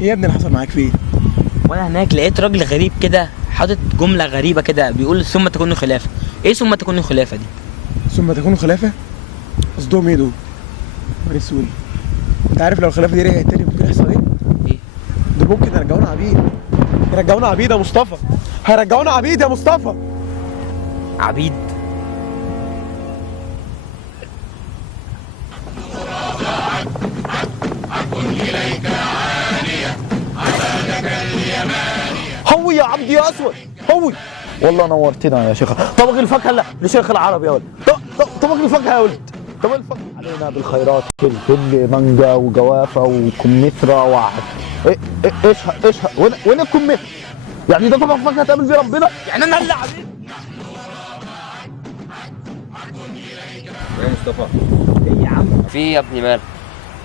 ايه يا ابني اللي حصل معاك فيه؟ وانا هناك لقيت راجل غريب كده حاطط جمله غريبه كده بيقول ثم تكون خلافه. ايه ثم تكون خلافه دي؟ ثم تكون خلافه؟ قصدهم ايه دول؟ نهار اسود. انت عارف لو الخلافه دي رجعت تاني ممكن يحصل ايه؟ ايه؟ دول ممكن يرجعونا عبيد. يرجعونا عبيد يا مصطفى. هيرجعونا عبيد يا مصطفى. عبيد؟ هوي يا عبد يا اسود هوي. والله نورتنا يا شيخ. طبق الفاكهه لا لشيخ العرب يا ولد. طبق الفاكهه يا ولد. طبق الفاكهه علينا بالخيرات، فلفل مانجا وجوافه وكمثرى ايش وين الكمثرى؟ يعني ده طبق فاكهه تقابل بيه ربنا؟ يعني انا اللي عبيد؟ يا مصطفى ايه يا عم؟ في ايه يا ابني مالك؟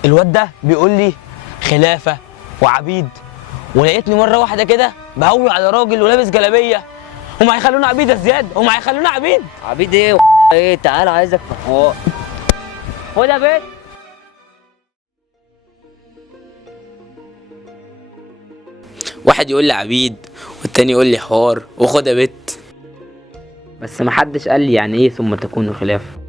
الواد ده بيقول لي خلافه وعبيد، ولقيتني مره واحده كده بهوي على راجل ولابس جلابيه. هم هيخلونا عبيد يا زياد؟ هم هيخلونا عبيد؟ عبيد ايه ايه؟ تعال عايزك في حوار. خد يا بيت. واحد يقول لي عبيد والتاني يقول لي حوار وخد يا بت، بس محدش قال لي يعني ايه ثم تكون خلافه.